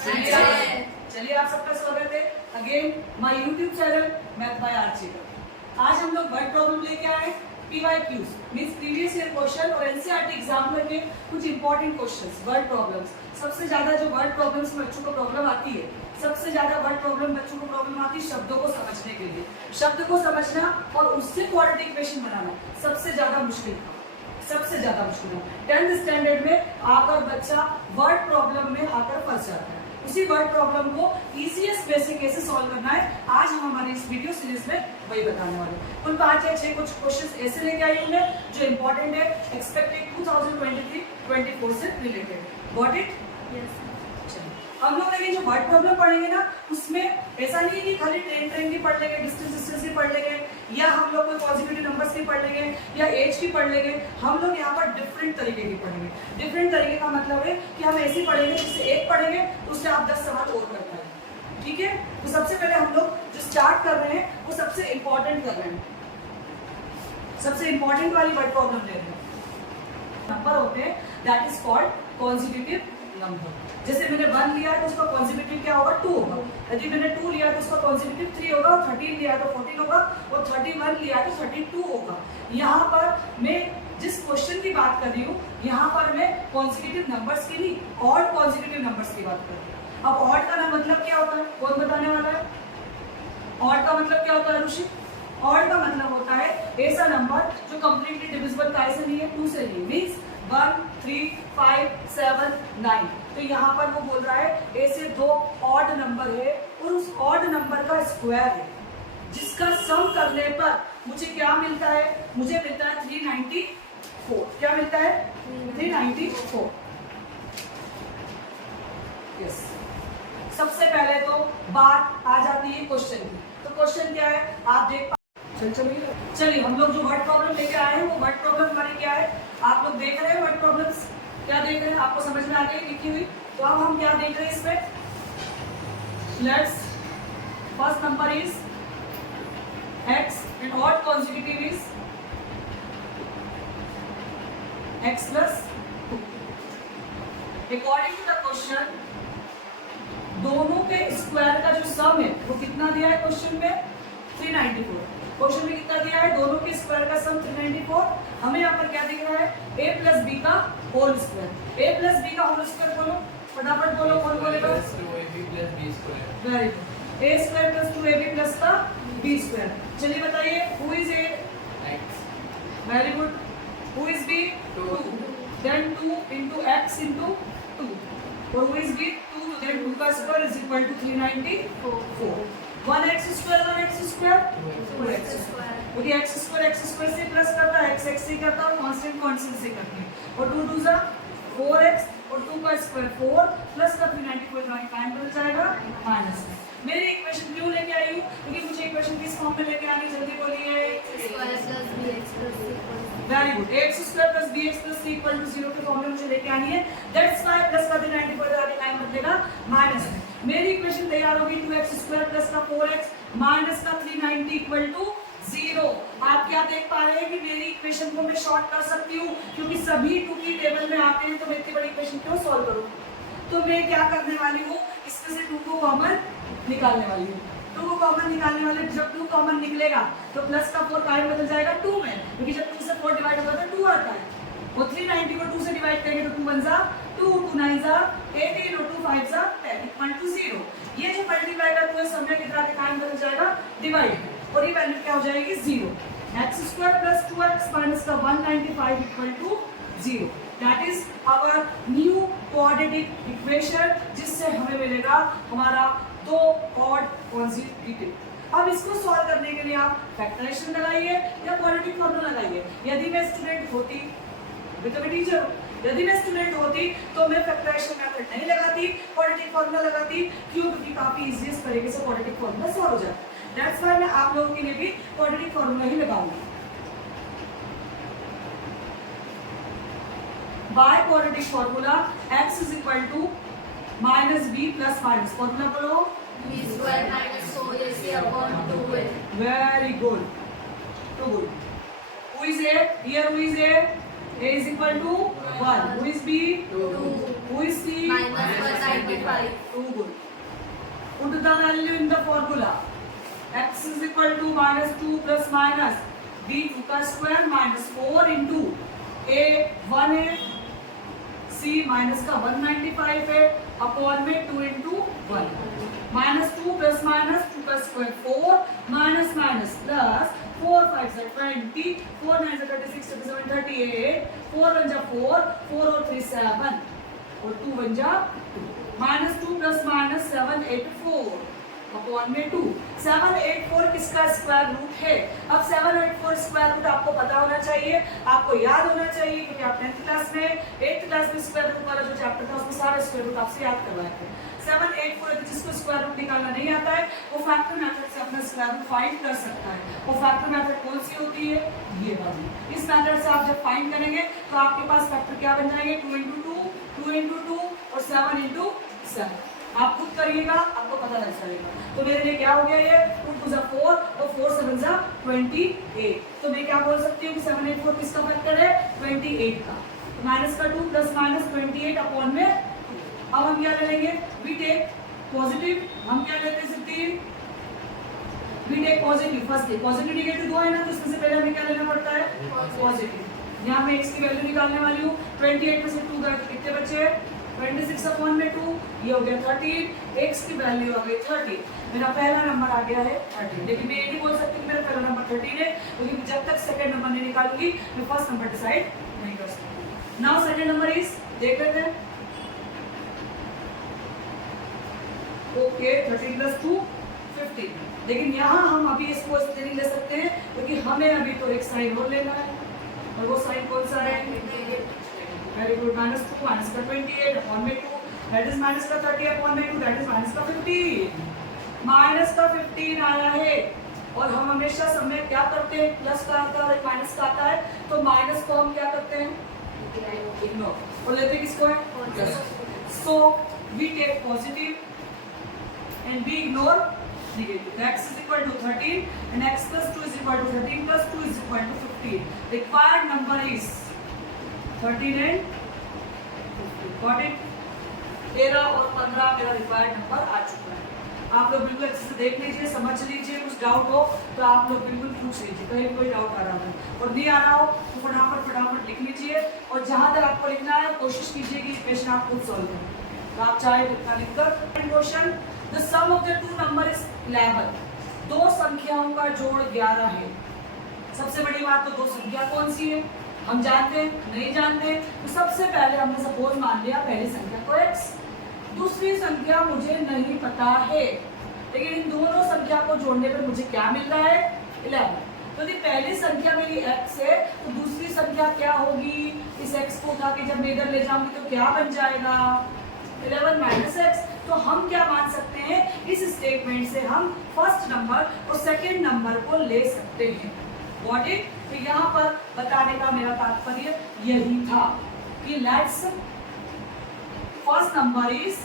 चलिए आप सबका स्वागत है again my YouTube channel math by RG का। आज हम लोग वर्ड प्रॉब्लम लेके आए PYQs means previous year question और एनसीईआरटी एग्जामिनर के कुछ इंपॉर्टेंट क्वेश्चंस वर्ड प्रॉब्लम्स। सबसे ज्यादा जो वर्ड प्रॉब्लम्स में बच्चों को प्रॉब्लम आती है, सबसे ज्यादा वर्ड प्रॉब्लम बच्चों को प्रॉब्लम आती है शब्दों को समझने के लिए। शब्द को समझना और उससे क्वाड्रेटिक इक्वेशन बनाना सबसे ज्यादा मुश्किल है। 10th स्टैंडर्ड में आकर बच्चा वर्ड प्रॉब्लम में आकर फंस जाता है। उसी वर्ड प्रॉब्लम को इजीएस्ट वे से कैसे सॉल्व करना है आज हम हमारे इस वीडियो सीरीज में वही बताने वाले हैं। कुल 5 या 6 कुछ क्वेश्चंस ऐसे लेके आई हूं मैं जो इंपॉर्टेंट है एक्सपेक्टेड 2023-24 से रिलेटेड। Got it? यस। हम लोग ये जो वर्ड प्रॉब्लम पढ़ेंगे ना उसमें ऐसा नहीं है कि खाली ट्रेन भी पढ़ लेंगे, डिस्टेंस भी पढ़ लेंगे, या हम लोग कोई पॉजिटिव नंबर्स भी पढ़ लेंगे या एज भी पढ़ लेंगे। हम लोग यहाँ पर डिफरेंट तरीके की पढ़ेंगे। डिफरेंट तरीके का मतलब है कि हम ऐसे पढ़ेंगे जिससे एक पढ़ेंगे तो उससे आप 10 सवाल और कर पाएंगे। ठीक है, तो सबसे पहले हम लोग जो स्टार्ट कर रहे हैं वो सबसे इंपॉर्टेंट कर रहे हैं, सबसे इंपॉर्टेंट वाली वर्ड प्रॉब्लम ले रहे हैं। नंबर होते हैं that is called consecutive number. जैसे मैंने 1 लिया है तो उसका कॉन्जिक्यूटिव क्या होगा? 2 होगा। यदि मैंने 2 लिया तो उसका कॉन्जिक्यूटिव 3 होगा, और 13 लिया तो 14 होगा, और 31 लिया तो 32 होगा। यहाँ पर मैं जिस क्वेश्चन की बात कर रही हूँ यहाँ पर मैं कॉन्जिक्यूटिव नंबर्स की नहीं, ऑड कॉन्जिक्यूटिव नंबर्स की बात कर रही हूँ। अब ऑड का मतलब क्या होता है? कौन बताने वाला है? ऑड का मतलब क्या होता है ऋषि? ऑड का मतलब होता है ऐसा नंबर जो कंप्लीटली डिविजिबल काय से नहीं है, 2 से नहीं। मीन्स 1, 3, 5, 7, 9। तो यहाँ पर वो बोल रहा है ऐसे 2 ऑड नंबर है और उस ऑड नंबर का स्क्वायर है जिसका सम करने पर मुझे क्या मिलता है? मुझे मिलता है 394। क्या मिलता है? 394। यस। सबसे पहले तो बात आ जाती है क्वेश्चन की। तो क्वेश्चन क्या है आप देख चलिए हम लोग जो वर्ड प्रॉब्लम लेके आए हैं वो वर्ड प्रॉब्लम हमारी क्या है आप लोग देख रहे हैं। वर्ड प्रॉब्लम्स क्या देख रहे हैं? आपको समझ में आ गई लिखी हुई? तो अब हम क्या देख रहे हैं इसमें? Let's first number is x and odd consecutive is x plus 2. According to the question दोनों के स्क्वायर का जो सम है वो कितना दिया है क्वेश्चन में? 394। क्वेश्चन में कितना दिया है? दोनों के स्क्वायर का सम 394। हमें यहाँ पर क्या दिख रहा है? a प्लस बी का whole square. a plus B का होल स्क्वायर बोलो, फटाफट बोलो, कौन बोलेगा? Very good. a square plus 2ab plus का b स्क्वायर। चलिए बताइए who is a? x। Very good. Who is b? 2। Then 2 into x into 2 और हु इज b? 2। देन 2 का square is equal to 394। 1x square 2x square क्योंकि x square से plus करता है, x से करता है, कांस्टेंट से करती है। और 2 2 4x और 2 का स्क्वायर 4 प्लस का 394 टाइम बदल जाएगा माइनस। मेरी इक्वेशन क्यों लेके आई हूँ? क्योंकि मुझे इक्वेशन किस फॉर्म में लेके आनी, जल्दी बोलिए। Very good. x square plus bx plus c equal to 0 के फॉर्म में मुझे लेके आनी है। दैट्स व्हाई प्लस का 394 आगे टाइम बदलेगा माइनस में। मेरी इक्वेशन तैयार होगी 2x स्क्वायर प्लस का 4x माइनस का 390 इक्वल टू 0। आप क्या देख पा रहे हैं कि मेरी इक्वेशन को मैं शॉर्ट कर सकती हूँ क्योंकि सभी 2 की टेबल में आते हैं। तो मैं इतनी बड़ी इक्वेशन क्यों सॉल्व करूँ? तो मैं क्या करने वाली हूँ, इसमें से 2 को कॉमन निकालने वाली हूँ। 2 को कॉमन निकालने वाले, जब 2 कॉमन निकलेगा तो प्लस का 4 टाइम बदल जाएगा 2 में, क्योंकि जब 2 से 4 डिवाइड होता है 2 आता है। और 390 को 2 से डिवाइड करेंगे तो 2 1 जा 2, 2 9 जा 18 और 2 5 जा 10 इक्वल टू 0। ये जो मल्टीप्लाई का 2 है समय कितना के टाइम बदल जाएगा डिवाइड, और ये वैल्यू क्या हो जाएगी 0। x square plus 2x minus का 195 equal to 0। That is our new quadratic equation जिससे हमें मिलेगा हमारा 2 ऑड कॉन्जिक्यूटिव। अब इसको सॉल्व करने के लिए आप फैक्टराइजेशन लगाइए या क्वाड्रेटिक फॉर्मूला लगाइए। यदि मैं स्टूडेंट होती, तो मैं टीचर हूँ, यदि मैं स्टूडेंट होती तो मैं फैक्टराइजेशन मेथड नहीं लगाती, क्वाड्रेटिक फॉर्मूला लगाती। क्यों? क्योंकि काफी इजीएस्ट तरीके से क्वाड्रेटिक फॉर्मूला सॉल्व हो जाता है। दैट्स व्हाई मैं आप लोगों के लिए भी क्वाड्रेटिक फॉर्मूला ही लगाऊंगी। By quadratic formula x is equal to minus b plus minus, formula बोलो b square minus 4ac upon 2a। Very good, too good. Who is a? Here who is a? a is equal to 1. Who is b? 2. Who is c? Minus 195. 25. Too good. Put the value in the formula. X is equal to minus 2 plus minus b2 का square minus 4 into a 1 है, c minus का 195 है, upon में 2 into 1. minus 2 plus minus 2 का square 4 minus minus plus 4 5 is 20, 4 9 is 36, 37 38, 4 1 जा 4, 4 और 3 7 और 2 1 जा 2. minus 2 plus minus 784 अपॉन में 2. 784 किसका स्क्वायर रूट है? अब 784 स्क्वायर रूट आपको पता होना चाहिए, आपको याद होना चाहिए, क्योंकि आप 10th क्लास में 8th क्लास में स्क्वायर रूट वाला जो चैप्टर था उसमें सारे स्क्वायर रूट आपसे याद करवाए थे. 784 जिसको स्क्वायर रूट निकालना नहीं आता है वो फैक्टर मेथड से अपना स्क्वायर रूट फाइंड कर सकता है. वो फैक्टर मेथड कौन सी होती है? ये वाली. इस मेथड से आप जब फाइंड करेंगे तो आपके पास फैक्टर क्या बन जाएंगे? 2 into 2, 2 into 2 और 7 into 7. आप खुद करिएगा, आपको पता लग जाएगा. तो मेरे लिए क्या हो गया ये? 2 2 जा 4 और 4 7 जा 28. तो मैं क्या बोल सकती हूँ कि 784 किसका फैक्टर है? 28 का. माइनस का 2 प्लस माइनस 28 अपॉन में 2. अब हम क्या ले लेंगे? We take positive. हम क्या लेते हैं? We take positive. First positive negative दो है ना, तो इसमें से पहले हमें क्या लेना पड़ता है? पॉजिटिव. यहाँ पे x की वैल्यू निकालने वाली हूँ. 28 में से 2 गए तो कितने बचे? 26 अपॉन में 2, ये हो गया 13. x की वैल्यू आ गई 30. मेरा पहला नंबर आ गया है 30. लेकिन मैं ये नहीं बोल सकती कि मेरा पहला नंबर 13 है, क्योंकि जब तक सेकंड नंबर नहीं निकालूंगी मैं फर्स्ट नंबर डिसाइड नहीं कर सकती. नाउ सेकंड नंबर इज, देख लेते हैं. Okay 13 plus 2 15. लेकिन यहाँ हम अभी इसको इसलिए नहीं ले सकते हैं क्योंकि हमें अभी तो एक साइन और लेना है, और वो साइन कौन सा है? Very good. माइनस 2 माइनस का 28 अपॉन में 2, दैट इज माइनस का 30 अपॉन में 2, दैट इज माइनस का 15. माइनस का 15 आया है, और हम हमेशा समय क्या करते हैं? प्लस का आता है और एक माइनस का आता है, तो माइनस को हम क्या करते हैं? इग्नोर. और लेते किसको है? Plus. So we take positive and we ignore negative. X is equal to 13 and x plus 2 is equal to 13 plus 2 is equal to 15. Required number is 13 and 15. Got it? 13 और 15 मेरा रिक्वायर्ड नंबर आ चुका है. आप लोग बिल्कुल अच्छे से देख लीजिए, समझ लीजिए. कुछ डाउट हो तो आप लोग बिल्कुल पूछ लीजिए, कहीं कोई डाउट आ रहा हो और नहीं आ रहा हो तो फटाफट लिख लीजिए. और जहाँ तक आपको लिखना है कोशिश कीजिए कि इक्वेशन आप खुद सॉल्व करें. तो आप चाहे लिखना लिखकर. Question, the sum of the two number is 11. दो संख्याओं का जोड़ 11 है. सबसे बड़ी बात तो दो संख्या कौन सी है हम जानते हैं? नहीं जानते. तो सबसे पहले हमने सपोज मान लिया पहली संख्या को x, दूसरी संख्या मुझे नहीं पता है, लेकिन इन दोनों संख्या को जोड़ने पर मुझे क्या मिल रहा है? 11. तो यदि पहली संख्या मेरी x है तो दूसरी संख्या क्या होगी? इस x को उठा के जब मैं इधर ले जाऊंगी तो क्या बन जाएगा? 11 माइनस एक्स. तो हम क्या मान सकते हैं? इस स्टेटमेंट से हम फर्स्ट नंबर और सेकंड नंबर को ले सकते हैं. Got it? तो यहाँ पर बताने का मेरा तात्पर्य यही था कि let's first number is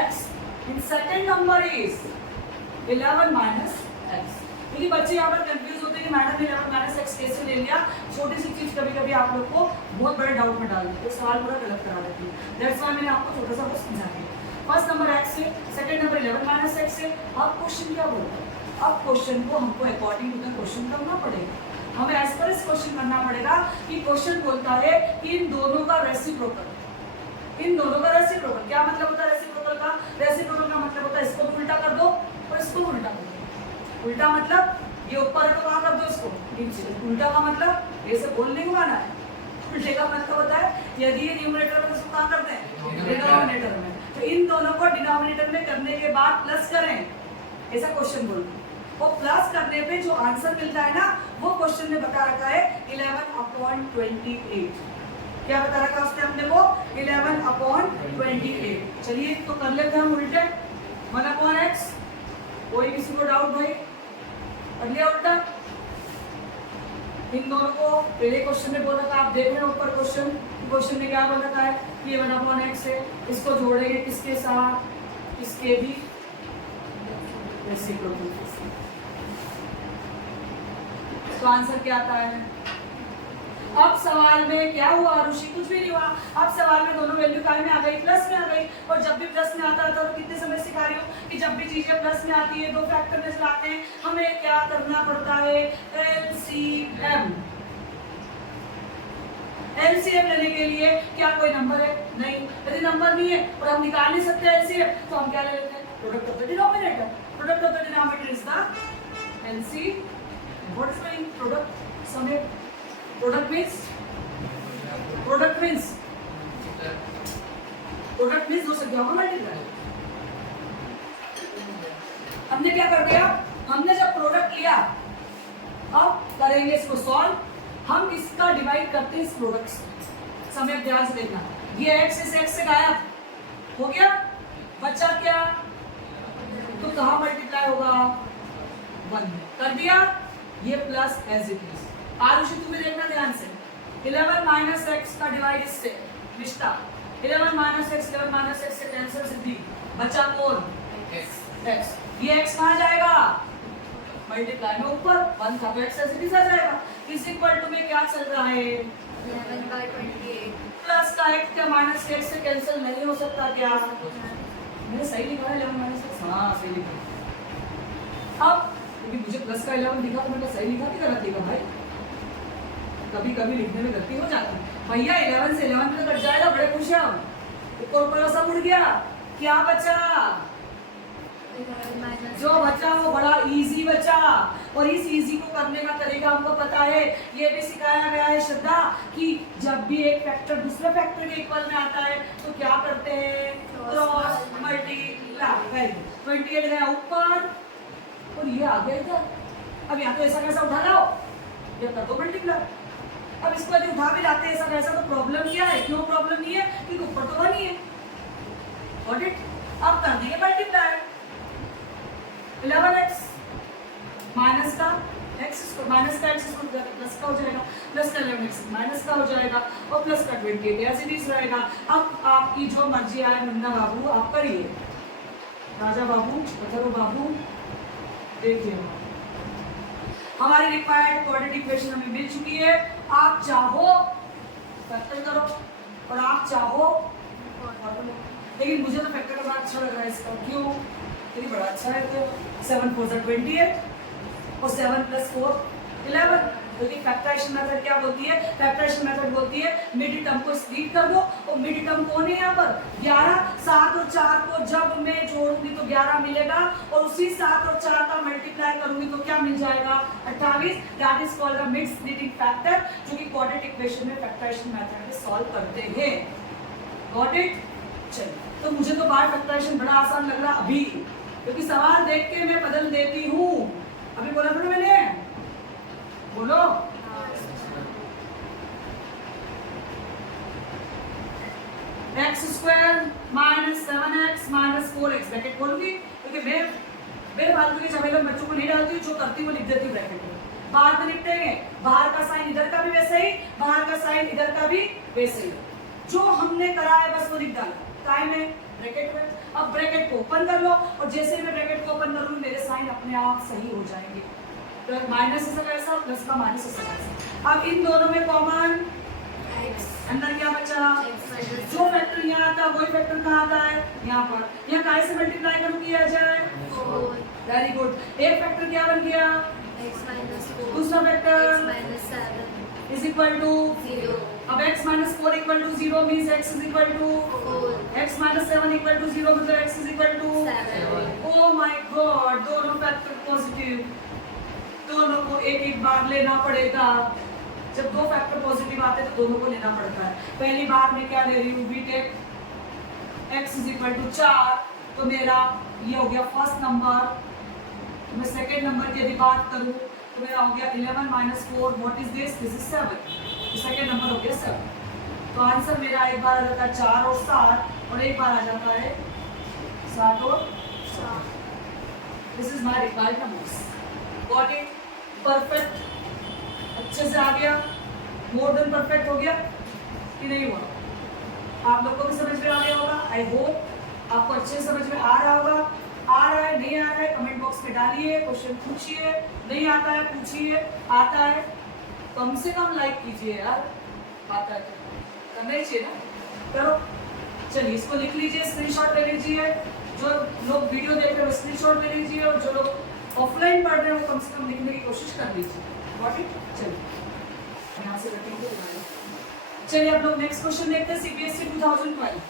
x and second number is 11 minus x. क्योंकि बच्चे यहाँ पर कंफ्यूज होते हैं कि मैडम ने 11 माइनस एक्स कैसे ले लिया. छोटी सी चीज कभी कभी आप लोग को बहुत बड़े डाउट में डाल देती है, सवाल पूरा गलत करा देती है. दैट्स व्हाई मैंने आपको छोटा सा कुछ समझा दिया. फर्स्ट नंबर x है, सेकंड नंबर 11 माइनस एक्स है. अब क्वेश्चन क्या बोलता है? अब क्वेश्चन को हमको अकॉर्डिंग टू द क्वेश्चन करना पड़ेगा. हमें एज पर इस क्वेश्चन करना पड़ेगा कि क्वेश्चन बोलता है कि इन दोनों का रेसिप्रोकल. इन दोनों का रेसिप्रोकल क्या मतलब होता है? रेसिप्रोकल का मतलब होता है इसको भी उल्टा कर दो और इसको भी उल्टा कर दो. उल्टा मतलब ये ऊपर है तो कहाँ कर दो? इसको नीचे. उल्टा का मतलब ये सब बोलने को आना है. उल्टे का मतलब होता है यदि ये न्यूमरेटर में इसको कहाँ करते हैं? डिनोमिनेटर में. तो इन दोनों को डिनोमिनेटर में करने के बाद प्लस करें, ऐसा क्वेश्चन बोलते हैं. वो प्लस करने पे जो आंसर मिलता है ना, वो क्वेश्चन में बता रखा है 11/28. क्या बता रखा उसने हमने को? 11/28. चलिए तो कर लेते हैं हम उल्टे. 1/x. कोई किसी को डाउट भाई? कर लिया उल्टा. इन दोनों को पहले क्वेश्चन में बोल रखा, आप देख रहे हैं ऊपर क्वेश्चन में क्या बोल रखा है कि 1/x है. इसको जोड़ेंगे किसके साथ? इसके भी रेसिप्रोकल के साथ. तो आंसर क्या आता है? अब सवाल में क्या हुआ आरुषि? कुछ भी नहीं हुआ। अब सवाल में दोनों वैल्यू काय में आ गई? प्लस में आ गई। और जब भी प्लस में आता था तो कितने समय सिखा रही हूँ कि जब भी चीजें प्लस में आती है, दो फैक्टर में चलाते हैं, हमें क्या करना पड़ता है? एलसीएम। एलसीएम लेने के लिए क्या कोई नंबर है? नहीं। यदि नंबर नहीं है और हम निकाल नहीं सकते एलसीएम, तो हम क्या ले लेते हैं? Product of the denominator. Product of the denominator is the LC. What is mean product? समय प्रोडक्ट मीन्स हो सकता है मल्टीप्लाई। हमने क्या कर दिया? हमने जब प्रोडक्ट लिया, अब करेंगे इसको सॉल्व। हम इसका डिवाइड करते हैं इस प्रोडक्ट से। समय ध्यान से देखना, ये x इस x से गायब हो गया, बचा क्या? तो कहाँ मल्टीप्लाई होगा? 1 कर दिया। ये plus as it is. Arushi तुम्हें देखना ध्यान से, 11 माइनस एक्स का डिवाइड इससे रिश्ता, 11 माइनस एक्स से कैंसिल सिद्धि, बचा कौन? x। ये x कहाँ जाएगा? मल्टीप्लाई में ऊपर, 1 था तो x एज इट इज आ जाएगा। इज इक्वल टू में क्या चल रहा है? 11/28। प्लस का x क्या माइनस के x से कैंसिल नहीं हो सकता क्या? मैंने सही लिखा है 11 माइनस x। हाँ सही लिखा। अब क्योंकि मुझे प्लस का 11 दिखा तो मैंने सही लिखा कि गलत लिखा भाई? कभी कभी लिखने में गलती हो जाती है भैया। 11 से 11 में तो कट जाएगा, बड़े खुश हैं हम। ऊपर ऊपर सब उड़ गया, क्या बचा? जो बचा वो बड़ा इजी बचा। और इस इजी को करने का तरीका हमको पता है, ये भी सिखाया गया है श्रद्धा, कि जब भी एक फैक्टर दूसरे फैक्टर के इक्वल में आता है तो क्या करते हैं? Cross multiply. 28 गया ऊपर और ये आ गया इधर। अब यहाँ तो ऐसा कैसा उठा लाओ, ये कर दो मल्टीप्लाई। अब इसको यदि उठा भी लाते हैं ऐसा कैसा, तो प्रॉब्लम क्या है? क्यों प्रॉब्लम नहीं है? क्योंकि ऊपर तो 1 ही है। Got it? अब कर देंगे मल्टीप्लाई। 11x माइनस का x प्लस का हो जाएगा, प्लस का 11x माइनस का हो जाएगा और प्लस का 28 ऐसे भी रहेगा। अब आपकी जो मर्जी आए मुन्ना बाबू आप करिए। राजा बाबू, अथर्व बाबू, देखिए हमारी रिक्वायर्ड क्वाड्रेटिक इक्वेशन हमें मिल चुकी है। आप चाहो फैक्टर करो और आप चाहो, लेकिन मुझे तो फैक्टर करना अच्छा लग रहा है इसका। क्यों? क्योंकि बड़ा अच्छा है। तो 7 4 28 और 7 + 4 11। क्योंकि फैक्टराइजेशन मेथड क्या बोलती है? फैक्टराइजेशन मेथड बोलती है मिड टर्म को स्प्लिट कर दो। और मिड टर्म कौन है यहाँ पर? 11। 7 और 4 को जब मैं जोड़ूंगी तो 11 मिलेगा और उसी 7 और 4 का मल्टीप्लाई करूंगी तो क्या मिल जाएगा? 28। That is called the mid splitting factor, जो कि क्वाड्रेटिक इक्वेशन में फैक्टराइजेशन मेथड में सॉल्व करते हैं। Got it? चलिए, तो मुझे तो बार फैक्टराइजेशन बड़ा आसान लग रहा अभी, क्योंकि सवाल देख के मैं बदल देती हूँ। अभी बोला था ना मैंने, बोलो। x² - 7x - 4x ब्रैकेट खोलूंगी, क्योंकि मैं फालतू के झमेले बच्चों को नहीं डालती हूँ। जो करती वो लिख देती हूँ ब्रैकेट में। बाहर में लिखते हैं, बाहर का साइन इधर का भी वैसे ही, बाहर का साइन इधर का भी वैसे ही। जो हमने करा है बस वो लिख डाला काय में, ब्रैकेट में। अब ब्रैकेट को ओपन कर लो और जैसे ही मैं ब्रैकेट को ओपन करूंगी मेरे साइन अपने आप सही हो जाएंगे। तो माइनस ऐसा कैसा, प्लस का माइनस ऐसा कैसा। अब इन दोनों में कॉमन अंदर क्या बचा? जो फैक्टर यहाँ आता है वही फैक्टर कहाँ आता है? यहाँ पर। यहाँ काय से मल्टीप्लाई करूँ किया जाए? Very good. एक फैक्टर क्या बन गया? दूसरा फैक्टर इज इक्वल टू 0। अब x - 4 = 0 means x is equal to 4। x - 7 = 0 मतलब x is equal to 7। Oh my god, दोनों फैक्टर पॉजिटिव। दोनों को एक एक बार लेना पड़ेगा। जब दो फैक्टर पॉजिटिव आते हैं तो दोनों को लेना पड़ता है। पहली बार मैं क्या ले रही हूँ? b take x is equal to 4, तो मेरा ये हो गया फर्स्ट नंबर। मैं सेकेंड नंबर की यदि बात करूँ तो मेरा हो गया 11 - 4, what is this? This is 7। Second number हो गया 7। तो आंसर मेरा एक बार आ जाता है 4 और 7 और एक बार आ जाता है 7 और 7। This is my required numbers. Got it? Perfect, अच्छे से आ गया, मोर देन परफेक्ट हो गया कि नहीं हुआ? आप लोगों को भी समझ में आ गया होगा। आई होप आपको अच्छे से समझ में आ रहा होगा। आ रहा है नहीं आ रहा है कमेंट बॉक्स में डालिए, क्वेश्चन पूछिए। नहीं आता है पूछिए, आता है कम से कम लाइक कीजिए यार, आता है तो करना ही चाहिए ना, करो। चलिए इसको लिख लीजिए, स्क्रीनशॉट ले लीजिए, जो लोग वीडियो देख रहे हैं स्क्रीनशॉट ले लीजिए, और जो लोग ऑफलाइन पढ़ रहे हैं वो कम से कम लिखने की कोशिश कर लीजिए। Got it? चलिए यहाँ से रखेंगे। चलिए अब लोग नेक्स्ट क्वेश्चन देखते हैं, सीबीएसई 2012।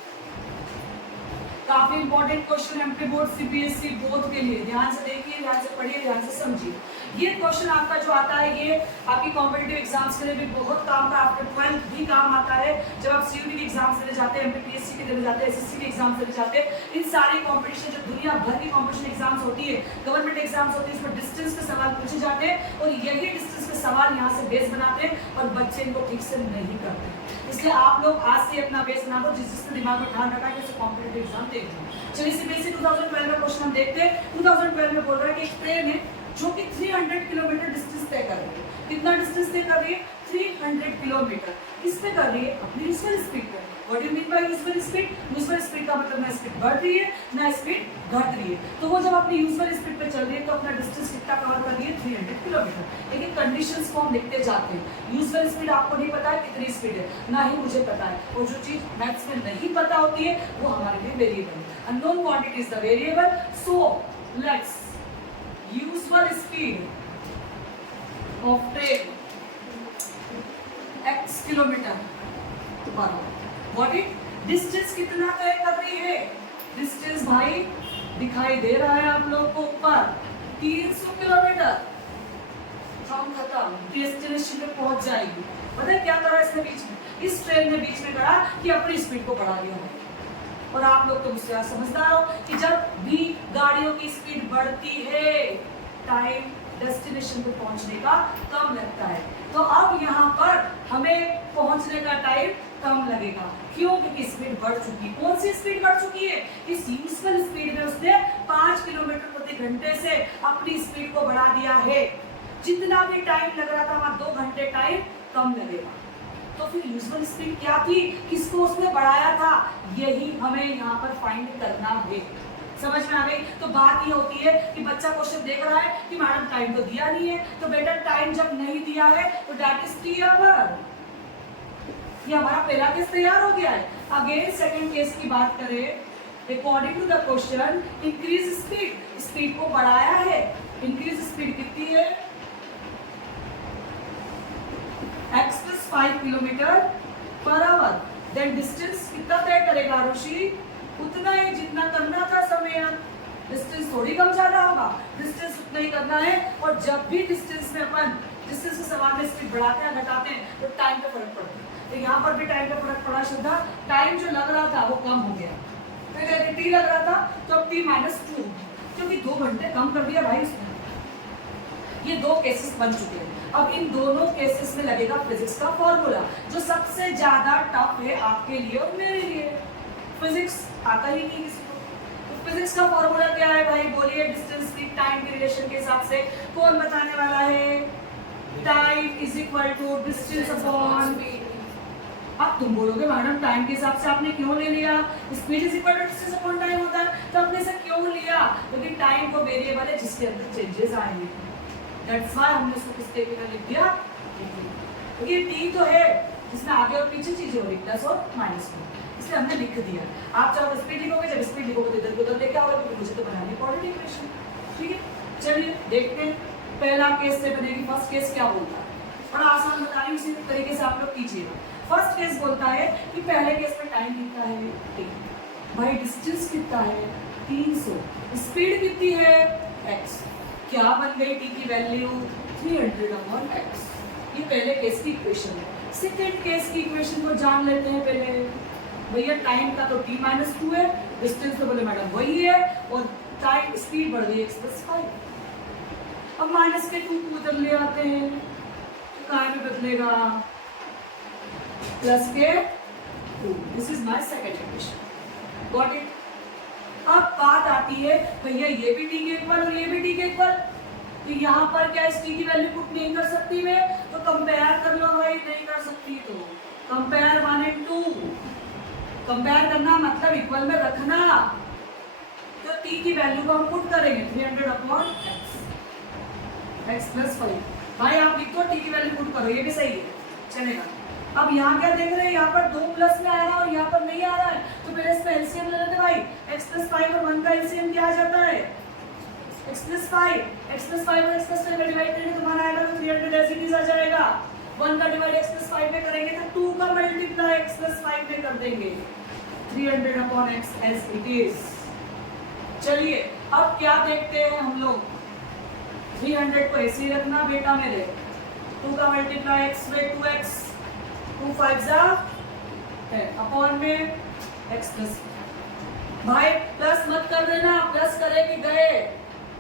काफी important question MP board CBSE both के लिए, ध्यान से देखिए, ध्यान से पढ़िए, ध्यान से समझिए। ये क्वेश्चन आपका जो आता है ये आपकी कॉम्पिटिटिव एग्जाम्स के लिए भी बहुत काम का, आफ्टर 12th भी काम आता है। जब आप सीयूटी के एग्जाम्स देने जाते हैं, एमपीपीएससी के देने जाते हैं, एसएससी के एग्जाम्स देने जाते हैं, इन सारे कॉम्पिटिशन जो दुनिया भर की कॉम्पिटिशन एग्जाम्स होती है, गवर्नमेंट एग्जाम्स होती है, इसमें डिस्टेंस के सवाल पूछे जाते हैं, और यही डिस्टेंस के सवाल यहाँ से बेस बनाते हैं और बच्चे इनको ठीक से नहीं करते। इसलिए आप लोग आज से अपना बेस बना दो, जिससे दिमाग में ध्यान रखा है कि कॉम्पिटिटिव एग्जाम देखना। चलिए सीबीएसई 2012 का क्वेश्चन हम देखते हैं। 2012 में बोल रहा है कि एक ट्रेन है जो कि 300 किलोमीटर डिस्टेंस तय कर रही है। कितना डिस्टेंस तय कर रही है? 300 किलोमीटर। किस पे कर रही है? अपनी यूजुअल स्पीड पे। What do mean by usual speed? Usual speed का मतलब ना स्पीड बढ़ रही है ना स्पीड घट रही है। तो वो जब अपनी यूजुअल स्पीड पे चल रही है तो अपना डिस्टेंस कितना कवर कर रही है? 300 किलोमीटर। लेकिन कंडीशंस को हम लिखते जाते हैं। यूजुअल स्पीड आपको नहीं पता है कितनी स्पीड है, ना ही मुझे पता है, और जो चीज मैथ्स में नहीं पता होती है वो हमारे लिए वेरिएबल है। Unknown quantity is the variable. So let's usual speed of train x kilometre पर व्हाट इट डिस्टेंस कितना तय कर रही है? डिस्टेंस भाई दिखाई दे रहा है आप लोग को ऊपर 300 किलोमीटर। हम खत्म, डेस्टिनेशन पे पहुंच जाएगी। पता है क्या करा इसने बीच में? इस ट्रेन ने बीच में करा कि अपनी स्पीड को बढ़ा दिया है। और आप लोग तो मुझसे समझदार हो कि जब भी गाड़ियों की स्पीड बढ़ती है टाइम डेस्टिनेशन पे पहुंचने का कम लगता है। तो अब यहाँ पर हमें पहुंचने का टाइम कम लगेगा। क्यों? क्योंकि स्पीड बढ़ चुकी है। कौन सी स्पीड बढ़ चुकी है? इस यूजुअल स्पीड में उसने 5 किलोमीटर प्रति घंटे से अपनी स्पीड को बढ़ा दिया है। जितना भी टाइम लग रहा था वहां 2 घंटे टाइम कम लगेगा। तो फिर यूजुअल स्पीड क्या थी? किसको उसने बढ़ाया था? यही हमें यहाँ पर फाइंड करना है। समझ में आ गई? तो बात ये होती है कि बच्चा क्वेश्चन देख रहा है कि मैडम टाइम तो दिया नहीं है, तो बेटा टाइम जब नहीं दिया है तो दैट इज टी आवर। ये हमारा पहला केस तैयार हो गया है। अगेन सेकंड केस की बात करें, according to the question increase speed, speed को बढ़ाया है। इंक्रीज स्पीड कितनी है? x + 5 kilometre per hour. Then distance कितना तय करेगा ऋषि? उतना ही जितना करना था समय। डिस्टेंस थोड़ी कम ज्यादा होगा, डिस्टेंस उतना ही करना है। और जब भी डिस्टेंस में अपन डिस्टेंस के सवाल में स्पीड बढ़ाते हैं घटाते हैं तो टाइम पे फर्क पड़ता है। तो यहाँ पर भी टाइम पे फर्क पड़ा। श्रद्धा, टाइम जो लग रहा था वो कम हो गया। फिर टी लग रहा था तो अब t - 2, क्योंकि 2 घंटे कम कर दिया भाई उसने। ये 2 केसेस बन चुके हैं। अब इन दोनों केसेस में लगेगा फिजिक्स का फॉर्मूला, जो सबसे ज्यादा टफ है आपके लिए और मेरे लिए। फिजिक्स आता ही नहीं किसी को। तो फिजिक्स का फॉर्मूला क्या है भाई? बोलिए। डिस्टेंस की टाइम के रिलेशन के हिसाब से कौन बताने वाला है? Time is equal to distance upon speed. अब तुम बोलोगे मैडम टाइम के हिसाब से आपने क्यों ले लिया? Speed is equal to distance upon time होता है, तो आपने से क्यों लिया? क्योंकि टाइम को वेरिएबल है जिसके अंदर चेंजेस आएंगे। दैट्स व्हाई हमने उसको किस तरीके का लिख दिया? क्योंकि टी तो है जिसमें आगे और पीछे चीजें हो रही, प्लस और माइनस में, इसलिए हमने लिख दिया। आप चाहो तो स्पीड लिखोगे, जब स्पीड लिखोगे तो इधर को उधर लेके आओगे, क्योंकि मुझे तो बनानी पड़ेगी इक्वेशन। ठीक है, चलिए देखते हैं पहला केस से बनेगी। फर्स्ट केस क्या बोलता है? बड़ा आसान बता रही हूँ, इसी तरीके से आप लोग कीजिएगा। फर्स्ट केस बोलता है कि पहले केस में टाइम कितना है? t। भाई डिस्टेंस कितना है? 300। स्पीड कितनी है? x। क्या बन गई t की वैल्यू? 300/x। ये पहले केस की इक्वेशन है। सेकेंड केस की इक्वेशन को जान लेते हैं पहले। भैया टाइम का तो t - 2 है, डिस्टेंस तो बोले मैडम वही है, और टाइम स्पीड बढ़ गई x + 5। अब माइनस के 2 को उधर ले आते हैं, तो काय में बदलेगा? प्लस के 2। This is my second equation. Got it? अब बात आती है भैया ये भी t के इक्वल और ये भी t के इक्वल, तो यहाँ पर क्या इस t की वैल्यू पुट नहीं कर सकती मैं? तो कंपेयर कर लो भाई। नहीं कर सकती तो कंपेयर 1 and 2। कंपेयर करना मतलब इक्वल में रखना। तो t की वैल्यू को हम पुट करेंगे 300/x, x + 5। भाई आप लिख दो, टी की वैल्यू पुट करो, ये भी सही है, चलेगा। अब यहाँ क्या देख रहे हैं, यहाँ पर 2 प्लस में आ रहा है और यहाँ पर नहीं आ रहा है, तो पहले इसका एलसीएम ले लेते भाई। x + 5 और 1 का एलसीएम क्या आ जाता है, x + 5 और x + 5 का डिवाइड करेंगे तो मान आएगा तो 300 एज इट इज आ जाएगा। 1 का डिवाइड x + 5 में करेंगे तो 2 का मल्टीप्लाई x + 5 में कर देंगे, 300/x एज इट इज। चलिए अब क्या देखते हैं हम लोग, 300 को ऐसे ही रखना बेटा मेरे, 2 का मल्टीप्लाई x में 2x, 2 5 जा 10 अपॉन में x + भाई प्लस मत कर देना, प्लस करे कि गए।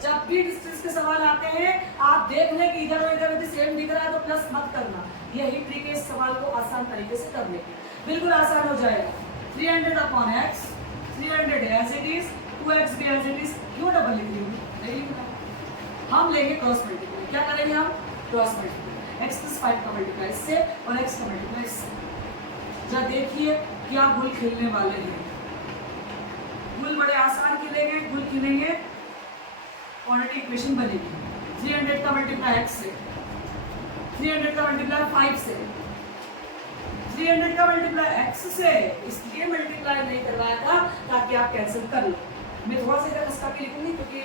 जब भी डिस्टेंस के सवाल आते हैं आप देख लें कि इधर और इधर यदि सेम दिख रहा है तो प्लस मत करना, यही ट्रिक है इस सवाल को आसान तरीके से करने की, बिल्कुल आसान हो जाएगा। 300/x, 300 as it is, 2x भी एज इट इज, क्यों डबल लिख रही हूँ, नहीं लिखना, हम लेंगे क्रॉस मल्टीप्लाई। क्या करेंगे हम, क्रॉस मल्टीप्लाई, x + 5 का मल्टीप्लाई इससे और x का मल्टीप्लाई इससे। जरा देखिए क्या गुल खिलने वाले हैं, गुल बड़े आसान खिलेंगे, गुल खिलेंगे, क्वाड्रेटिक इक्वेशन बनेगी। 300 का मल्टीप्लाई x से, 300 का मल्टीप्लाई 5 से, 300 का मल्टीप्लाई x से, इसलिए मल्टीप्लाई नहीं करवाया था ताकि आप कैंसिल कर लो। मैं थोड़ा सा इधर इसका भी लिखूंगी क्योंकि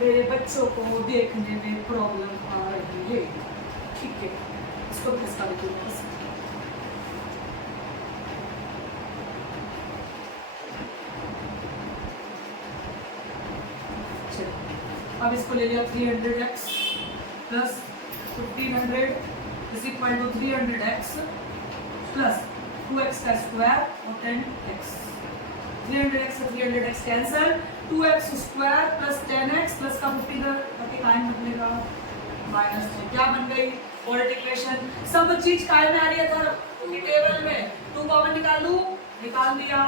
मेरे बच्चों को देखने में प्रॉब्लम आ रही है, ठीक है, इसको भी इसका लिखूंगा। अब इसको ले लिया 300x plus 1500 is equal to 300x plus 2x का स्क्वायर और 10x। 300x से 300x cancel, 2x square plus 10x plus का 15 करके कायम रखने का -3, क्या बन गई क्वाड्रेटिक इक्वेशन। सब चीज कायम में आ रही है सर, क्योंकि टेबल में 2 कॉमन निकाल लूं, निकाल दिया,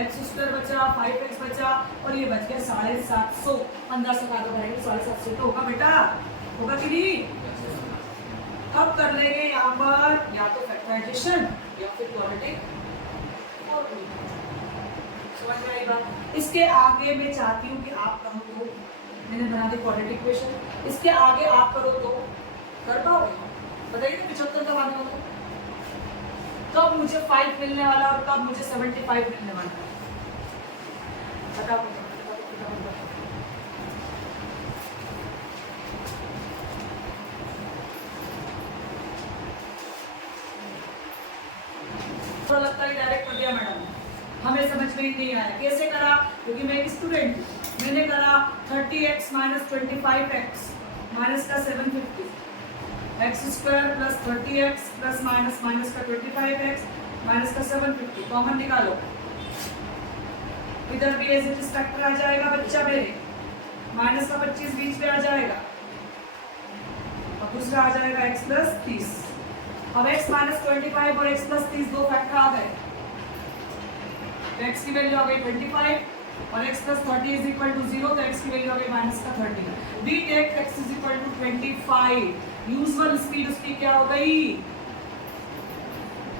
x² बचा, 5x बचा और ये बच गया 750। 15 से काटो करेंगे 750 तो होगा बेटा, होगा कि नहीं। अब कर लेंगे यहाँ पर या तो फैक्टराइजेशन या फिर क्वाड्रेटिक फॉर्मूला, समझ में आई बात। इसके आगे मैं चाहती हूँ कि आप करो तो, मैंने बना दी क्वाड्रेटिक इक्वेशन, इसके आगे आप करो तो कर पाओगे, बताइए तो 75 कब आने वाला, कब मुझे 5 मिलने वाला और कब मुझे 75 मिलने वाला है, फटाफट। तो लगता है डायरेक्ट कर दिया मैडम, हमें समझ में ही नहीं आया कैसे करा, क्योंकि मैं एक स्टूडेंट हूँ। मैंने करा 30x - 25x माइनस का 750, x² plus 30x plus minus का 25x माइनस का 750, कॉमन निकालो, इधर भी एज इट इज फैक्टर आ जाएगा बच्चा मेरे, माइनस का 25 बीच में आ जाएगा और दूसरा आ जाएगा x + 30। अब x - 25 और x + 30 दो फैक्टर आ गए, x की वैल्यू आ गई 25 और x + 30 इज इक्वल टू 0, तो x की वैल्यू आ गई -30। We take x is equal to 25, usual speed उसकी क्या हो गई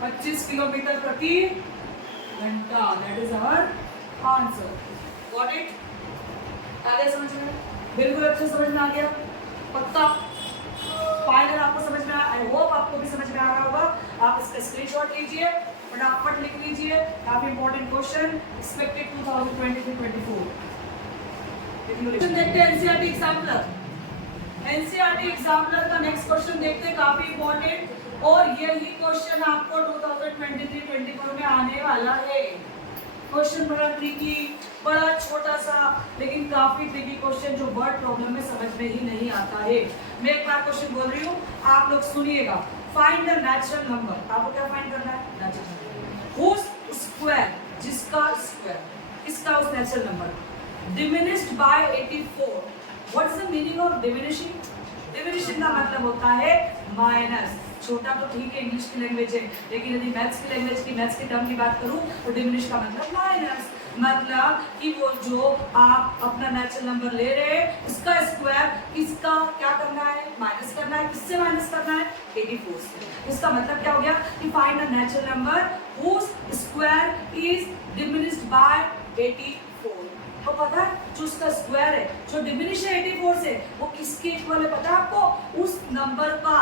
25 किलोमीटर प्रति घंटा, that is our answer. Got it, आ गया समझ में, बिल्कुल अच्छे समझ में आ गया, पक्का फाइनल आपको समझ में, आई होप आपको भी समझ में आ रहा होगा। आप इसका स्क्रीनशॉट लीजिए, फटाफट लिख लीजिए, काफी इंपॉर्टेंट क्वेश्चन एक्सपेक्टेड 2023-24। देखते हैं एनसीईआरटी एग्जाम्पलर, एनसीईआरटी एग्जाम्पलर का नेक्स्ट क्वेश्चन देखते हैं, काफी इंपॉर्टेंट, और यही क्वेश्चन आपको 2023-24 में आने वाला है। क्वेश्चन बड़ा ट्रिकी, बड़ा छोटा सा, लेकिन काफी ट्रिकी क्वेश्चन जो वर्ड प्रॉब्लम में समझ में ही नहीं आता है। मैं एक बार क्वेश्चन बोल रही हूँ, आप लोग सुनिएगा। फाइंड द नेचुरल नंबर, आपको क्या फाइंड करना है, नेचुरल नंबर हुज स्क्वायर, जिसका स्क्वायर, किसका उस natural number diminished by 84। What is the meaning of diminishing, diminishing का मतलब होता है माइनस, छोटा तो ठीक है इंग्लिश की लैंग्वेज है, लेकिन यदि मैथ्स की लैंग्वेज की, मैथ्स के टर्म की बात करूं तो डिमिनिश का मतलब माइनस, मतलब कि वो जो आप अपना नेचुरल नंबर ले रहे हैं उसका स्क्वायर किसका क्या करना है, माइनस करना है, किससे माइनस करना है 84 से। इसका मतलब क्या हो गया कि find the natural number whose square is diminished by 84। तो पता है जो उसका स्क्वायर है, जो डिमिनिश है 84 से, वो किसके इक्वल है पता है आपको? उस नंबर का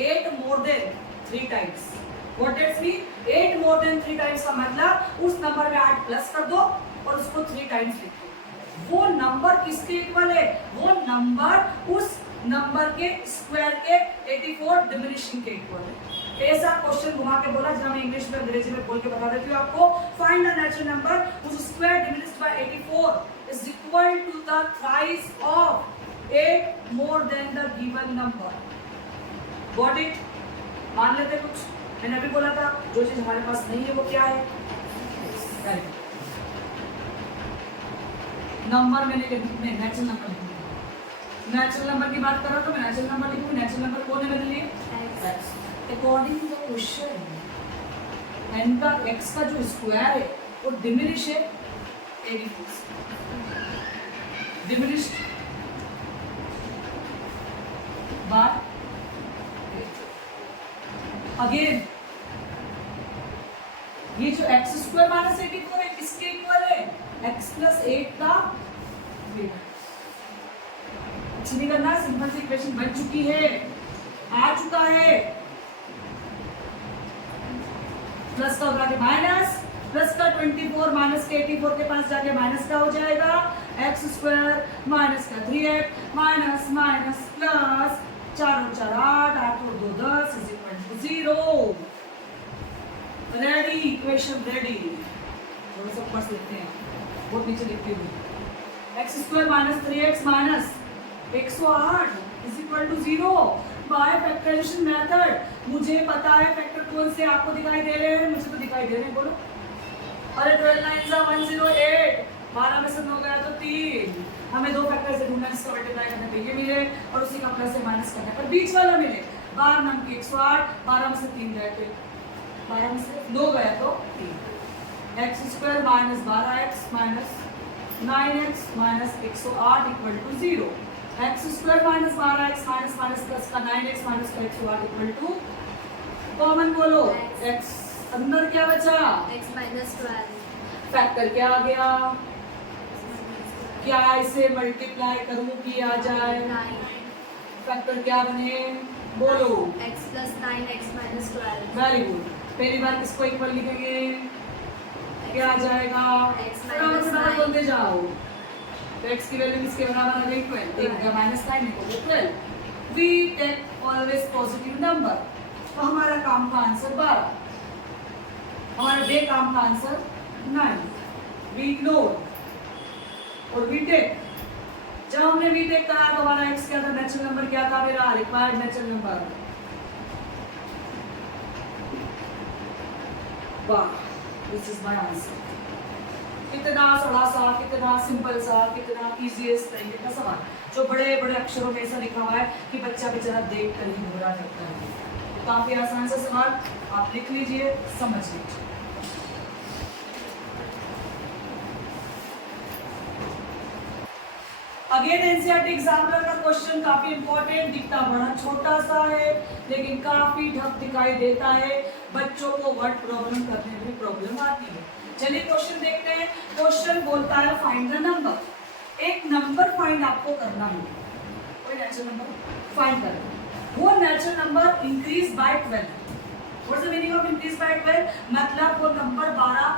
8 more than 3 times. What that's mean 8 more than 3 times का मतलब उस नंबर में 8 प्लस कर दो और उसको 3 टाइम्स लिख दो। वो नंबर किसके इक्वल है? वो नंबर उस नंबर के स्क्वायर के 84 डिमिनिशिंग के इक्वल है। ऐसा क्वेश्चन घुमा के बोला, जब मैं इंग्लिश में अंग्रेजी में बोल के बता देती हूँ आपको। Find the natural number whose square diminished by 84 is equal to the thrice of 8 more than the given number. Got it? मान लेते कुछ, मैंने अभी बोला था जो चीज हमारे पास नहीं है वो क्या है? नंबर मैंने नेचुरल नंबर लिखूंगी। नेचुरल नंबर की बात कर रहा तो मैं नेचुरल नंबर लिखूंगी। नेचुरल नंबर कौन है मेरे लिए? According to the question n का x का जो स्क्वायर है वो डिमिनिश है 84 डिमिनिश्ड बाय अगेन ये जो x स्क्वायर माइनस 84 है किसके इक्वल है? x प्लस 8 का कुछ नहीं करना, सिंपल सी इक्वेशन बन चुकी है, आ चुका है। प्लस का उधर माइनस, प्लस का 24 माइनस के 84 के पास जाके माइनस का हो जाएगा एक्स स्क्वायर माइनस का 3x माइनस माइनस प्लस 4 और 4 8 8 और 2 10 is equal to 0। Ready, equation ready. थोड़ा सा ऊपर से लिखते हैं, बहुत नीचे लिखती हूँ। X square minus 3x minus 108 is equal to 0 by factorisation method. मुझे पता है फैक्टर कौन से आपको दिखाई दे रहे हैं, मुझे तो दिखाई दे रहे हैं, बोलो। अरे 12 9 108, 12 में से 9 गया तो 3। हमें दो फैक्टर से ढूंढना जिसका मल्टीप्लाई करने पे ये मिले और उसी का प्लस से माइनस करने पर बीच वाला मिले। 12 नम की 108, 12 में से 3 गए तो 12 में से 2 गया तो 3। X square minus 12x minus 9x minus 108 equal to 0। X square minus 12x minus minus plus का 9x माइनस का 108 इक्वल टू, कॉमन बोलो, x अंदर क्या बचा? x minus 12। फैक्टर क्या आ गया? क्या इसे मल्टीप्लाई करूं कि आ जाए? 9 फैक्टर क्या बने बोलो? x plus 9x minus 12। Very good. पहली बार किसको इक्वल लिखेंगे? क्या आ जाएगा? x माइनस 9 बोलते जाओ। तो x की वैल्यू किसके बराबर आ गई? 12। एक का माइनस 9 को 12। We take always positive number. तो हमारा काम का आंसर 12, हमारे बे काम का आंसर 9। वी इग्नोर और वी टेक। जब हमने वी टेक करा तो हमारा x क्या था? नेचुरल नंबर क्या था मेरा? Required natural number. वाह, दिस इज माय आंसर। कितना सड़ा सा, कितना सिंपल सा, कितना इजीएस्ट तरीके का सवाल, जो बड़े बड़े अक्षरों में ऐसा लिखा हुआ है कि बच्चा बेचारा देख कर ही घबरा जाता है। काफी आसान सा सवाल, आप लिख लीजिए, समझ लीजिए। अगेन एनसीईआरटी एग्जामिनर का क्वेश्चन काफी इंपॉर्टेंट दिखता, बड़ा छोटा सा है लेकिन काफी टफ दिखाई देता है। बच्चों को वर्ड प्रॉब्लम करने में प्रॉब्लम आती है। चलिए क्वेश्चन देखते हैं। क्वेश्चन बोलता है फाइंड द नंबर। एक नंबर फाइंड आपको करना है, कोई नेचुरल नंबर फाइंड करना। वो natural number increase by 12। What is the meaning of increase by 12? मतलब वो नंबर 12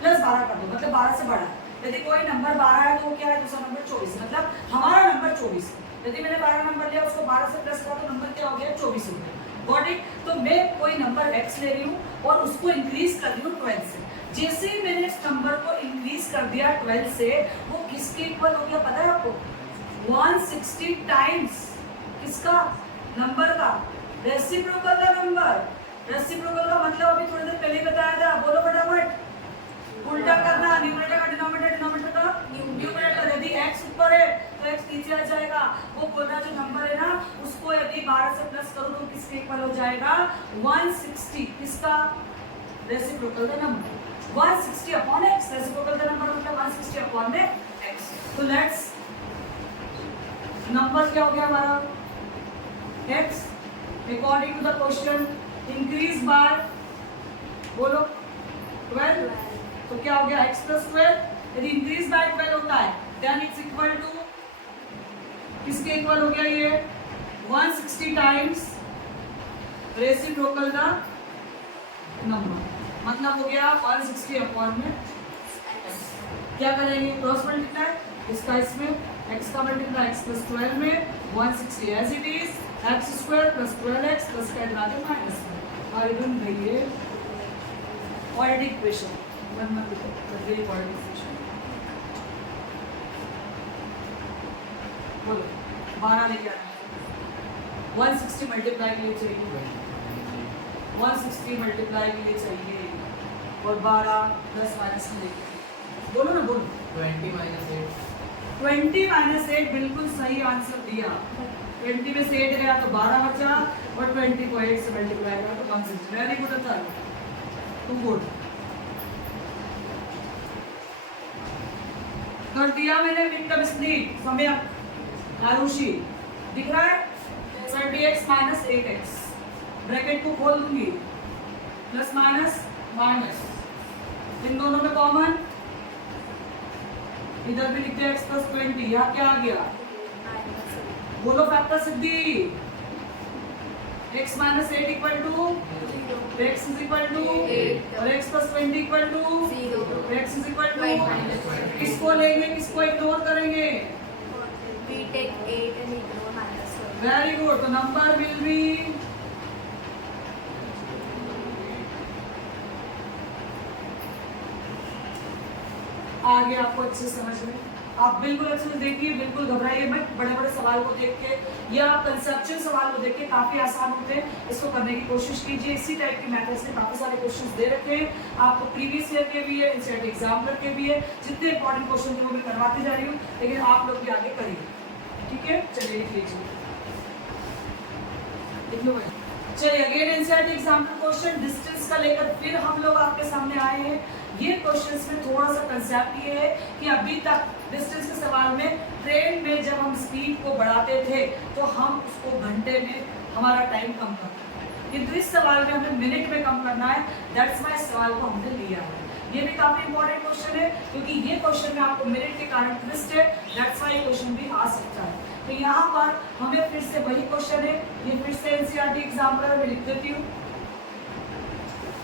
प्लस 12 कर दो, मतलब 12 से बड़ा। यदि कोई नंबर 12 है तो क्या है? दूसरा नंबर 24, मतलब हमारा नंबर 24। यदि मैंने 12 नंबर लिया, उसको 12 से प्लस करा तो नंबर क्या हो गया? 24 हो गया। Got it? तो मैं कोई नंबर x ले रही हूँ और उसको इंक्रीज कर रही हूँ 12 से। जैसे ही मैंने इस नंबर को इंक्रीज कर दिया 12 से, वो किसके इक्वल हो गया पता है आपको? 160 टाइम्स किसका? नंबर का रेसिप्रोकल का नंबर। रेसिप्रोकल का मतलब अभी थोड़ी देर पहले बताया था, बोलो फटाफट। उल्टा करना, न्यूमरेटर का डिनोमिनेटर, डिनोमिनेटर का न्यूमरेटर। यदि x ऊपर है तो x नीचे आ जाएगा। वो बोल रहा जो नंबर है ना, उसको यदि 12 से प्लस करो तो किसके इक्वल हो जाएगा? 160। किसका? रेसिप्रोकल का नंबर। 160 अपॉन x, रेसिप्रोकल का नंबर मतलब 160 अपॉन में x। तो लेट्स, नंबर क्या हो गया हमारा? x according to the question increase by, बोलो 12। तो क्या हो गया? x plus 12। यदि इंक्रीज बाय बाय 12 होता है, देन इट्स इक्वल टू किसके इक्वल हो गया ये 160 टाइम्स रेसिप्रोकल द नंबर, मतलब हो गया 160 अपॉन में क्या करेंगे क्रॉस मल्टीप्लाई इसका इसमें x का मल्टीप्लाई x प्लस 12 में 160 as it is x square plus 12x plus का इतना माइनस में और इधर भैया क्वाड्रेटिक इक्वेशन वन मत क्वाड्रेटिक इक्वेशन बोलो 12 लेके आना 160 मल्टीप्लाई के लिए चाहिए 160 मल्टीप्लाई के लिए चाहिए और 12 प्लस माइनस में लेके बोलो ना बोलो 20 माइनस 8 बिल्कुल सही आंसर दिया 20 में से 8 गया तो 12 बचा और 20 को 8 से मल्टीप्लाई करा तो 160 वेरी गुड था टू गुड कर दिया मैंने मिनट स्प्लिट समय आरुषि दिख रहा है 20x माइनस 8x ब्रैकेट को खोल दूंगी प्लस माइनस माइनस इन दोनों में कॉमन इधर भी लिखते हैं x प्लस 20 यहाँ क्या आ गया बोलो फैक्टर सिद्धि x minus 8 equal to x is equal to और x plus 20 equal to x is equal to किसको लेंगे किसको इग्नोर करेंगे We take 8 and ignore minus 1. Very good तो नंबर विल बी आ गया आपको अच्छे से समझ में आप बिल्कुल अच्छे से देखिए बिल्कुल घबराइए मत बड़े बड़े सवाल को देख के या कंसेप्चुअल सवाल को देख के काफी आसान होते हैं इसको करने की कोशिश कीजिए इसी टाइप की मेथड से काफी सारे क्वेश्चंस दे रखे हैं आपको प्रीवियस ईयर के भी है इंस्टेंट एग्जामिनर के भी है जितने इंपॉर्टेंट क्वेश्चन थे वो मैं करवाती जा रही हूँ लेकिन आप लोग भी आगे करिए ठीक है चलिए लिख लीजिए लिख लो भाई चलिए again NCERT example question distance का लेकर फिर हम लोग आपके सामने आए हैं ये क्वेश्चंस में थोड़ा सा कंसेप्ट ये है कि अभी तक डिस्टेंस के सवाल में ट्रेन में जब हम स्पीड को बढ़ाते थे तो हम उसको घंटे में हमारा टाइम कम करते थे किंतु इस सवाल में हमें मिनट में कम करना है दैट्स वाई सवाल को हमने लिया है ये भी काफी इंपॉर्टेंट क्वेश्चन है क्योंकि ये क्वेश्चन में आपको मिनट के कारण ट्विस्ट है दैट्स वाई क्वेश्चन भी आ सकता है तो यहाँ पर हमें फिर से वही क्वेश्चन है ये फिर से एनसीईआरटी एग्जाम्पल में लिख देती हूँ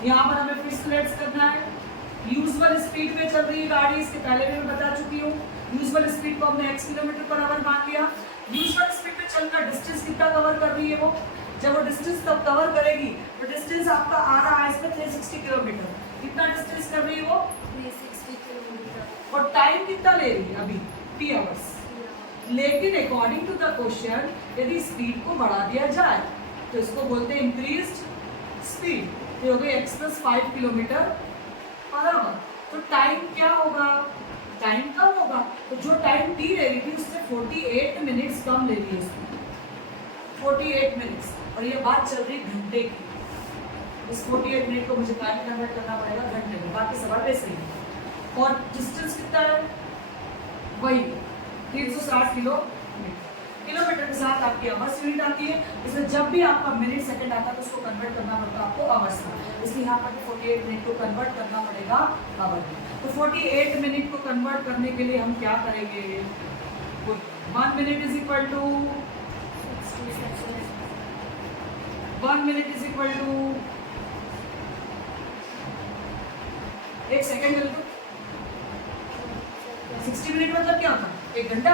यहाँ पर हमें फिर से लेट्स करना है यूजुअल स्पीड पे चल रही है गाड़ी इसके पहले भी मैं बता चुकी हूँ यूजुअल स्पीड को हमने x किलोमीटर पर आवर मान लिया यूजुअल स्पीड पे चलकर डिस्टेंस कितना कवर कर रही है वो जब वो डिस्टेंस तब कवर करेगी तो डिस्टेंस आपका आ रहा है इसमें 360 किलोमीटर कितना डिस्टेंस कर रही है वो 360 किलोमीटर और टाइम कितना ले रही है अभी 3 आवर्स लेकिन अकॉर्डिंग टू द क्वेश्चन यदि स्पीड को बढ़ा दिया जाए तो इसको बोलते हैं इंक्रीज्ड स्पीड तो हो गई x plus 5 kilometre per our तो टाइम क्या होगा टाइम कम होगा तो जो टाइम t ले रही थी उससे 48 मिनट्स कम ले रही है उसने 48 मिनट्स और ये बात चल रही घंटे की इस 48 मिनट को मुझे टाइम कन्वर्ट करना पड़ेगा घंटे में बाकी सवाल वैसे ही है और डिस्टेंस कितना है वही 360 किलोमीटर के साथ आपकी आवर्स यूनिट आती है इसलिए जब भी आपका मिनट सेकंड आता है तो उसको कन्वर्ट करना पड़ता है आपको आवर्स में इसलिए यहाँ पर 48 मिनट को कन्वर्ट करना पड़ेगा आवर में तो 48 मिनट को कन्वर्ट करने के लिए हम क्या करेंगे 1 minute is equal to 1 minute is equal to 1 second कर दो 60 मिनट मतलब क्या होता है 1 घंटा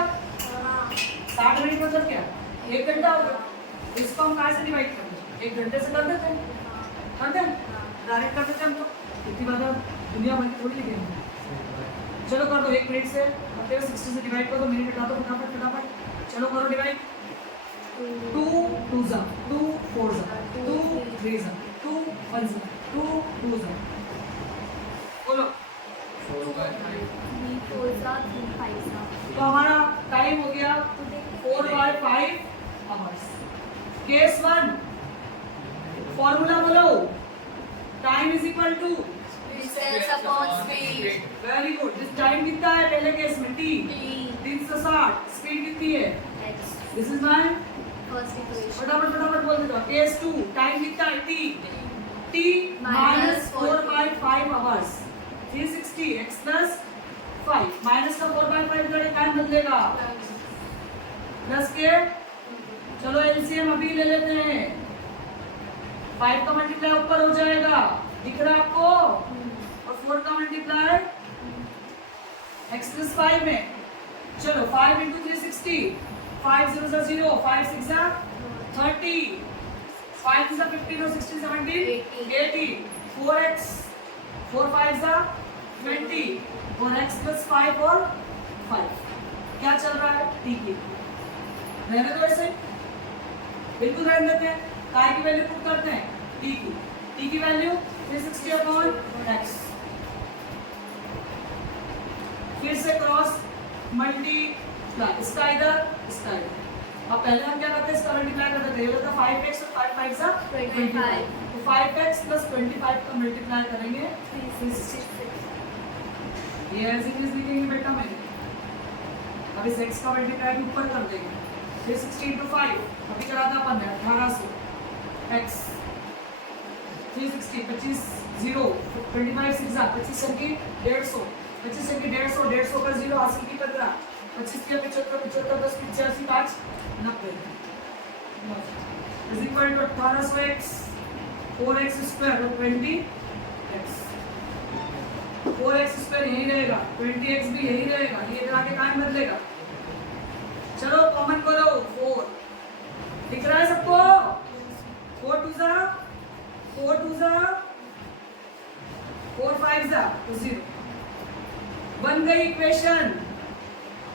60 मिनट मतलब क्या 1 घंटा होगा इसको हम कहाँ से डिवाइड कर दें 1 घंटे से कर देते हैं डायरेक्ट कर देते हैं हम तो इतनी बात दुनिया भर की थोड़ी लिखेंगे चलो कर दो 1 मिनट से 60 से डिवाइड कर दो मिनट हटा दो फटाफट फटाफट चलो करो डिवाइड 2 2 जा 2 4 जा 2 3 जा 2 1 जा 2 2 जा बोलो 3 4 3 5 तो हमारा टाइम हो गया 4/5 आवर्स केस 1 फॉर्मूला बोलो time is equal to distance upon speed very good this time कितना है पहले केस में t 360 स्पीड कितनी है x this is my first equation फटाफट बोल दो केस 2 टाइम कितना है t minus 4/5 hours 360 x plus 5 minus का 4/5 टाइम बदलेगा प्लस के। चलो एलसीएम अभी ले लेते हैं। 5 का मल्टीप्लाई ऊपर हो जाएगा, दिख रहा आपको, और 4 का मल्टीप्लाई x + 5 में। चलो 5 × 360, 5 0 * 0, 5 6 = 30, 5 6 = 15 और 16 17 80, 4x 4 5 = 20 और x + 5 और 5 क्या चल रहा है, t की रहने दो ऐसे, बिल्कुल रहने देते हैं। काय की वैल्यू पुट करते हैं, t की वैल्यू 360/x, फिर से क्रॉस मल्टीप्लाई, इसका इधर इसका इधर। अब पहले हम क्या करते हैं, इसका मल्टीप्लाई करते थे, ये होता 5x और 5 5 सा 25, तो 5x + 25 का मल्टीप्लाई करेंगे 360। ये ऐसे ही लिखेंगे बेटा में। अब इस x का मल्टीप्लाई भी ऊपर कर देंगे, 360 × 5 अभी करा था अपन ने 1800, x 360 25 0 25 6 25 संख्या 150, 25 संख्या 150, 150 का 0 हासिल की 15, 25 के 75, 75 10 85 5 90 is equal to 1800x 4x² 20x, 4x² यही रहेगा, 20x भी यही रहेगा, ये इधर आके टाइम बदलेगा। चलो कॉमन करो 4, दिख रहा है सबको, 4 2 सा 4 2 सा 4 5 सा तो 0 बन गई इक्वेशन।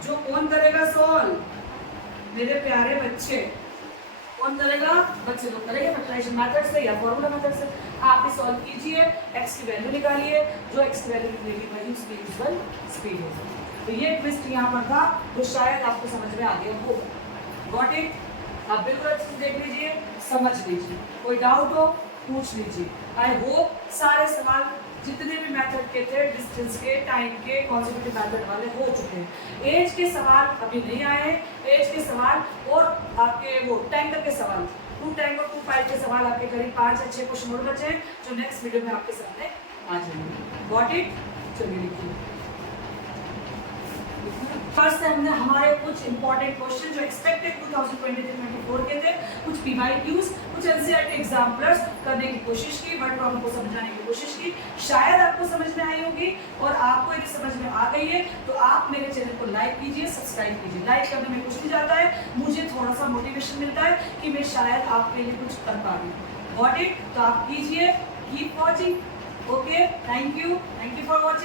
जो कौन करेगा सॉल्व, मेरे प्यारे बच्चे, कौन करेगा, बच्चे लोग करेंगे फैक्टराइजेशन मेथड से या फॉर्मूला मेथड से। आप इसे सॉल्व कीजिए, x की वैल्यू निकालिए, जो x की वैल्यू निकलेगी वही उसकी यूजुअल स्पीड होगी। तो ये ट्विस्ट यहाँ पर था, तो शायद आपको समझ में आ गया होगा। Got it? आप बिल्कुल अच्छे से देख लीजिए, समझ लीजिए, कोई डाउट हो पूछ लीजिए। आई होप सारे सवाल जितने भी मेथड के थे, डिस्टेंस के, टाइम के, कॉन्सेक्यूटिव मेथड वाले हो चुके हैं। एज के सवाल अभी नहीं आए हैं। एज के सवाल और आपके वो टैंकर के सवाल, 2 टैंक और 2 पाइप के सवाल आपके करीब 5 या 6 क्वेश्चन और बचे हैं, जो नेक्स्ट वीडियो में आपके सामने आ जाएंगे। Got it? चलिए लिखिए। फर्स्ट हमने हमारे कुछ इंपॉर्टेंट क्वेश्चन जो एक्सपेक्टेड 2023-24 के थे, कुछ PYQs, कुछ NCERT एग्जाम्पलर्स करने की कोशिश की, वर्ड प्रॉब्लम को समझाने की कोशिश की। शायद आपको समझ में आई होगी, और आपको यदि समझ में आ गई है तो आप मेरे चैनल को लाइक कीजिए, सब्सक्राइब कीजिए। लाइक करने में कुछ नहीं जाता है, मुझे थोड़ा सा मोटिवेशन मिलता है कि मैं शायद आपके लिए कुछ कर पा रही हूँ। Got it? तो आप कीजिए, keep watching. Okay, thank you for watching.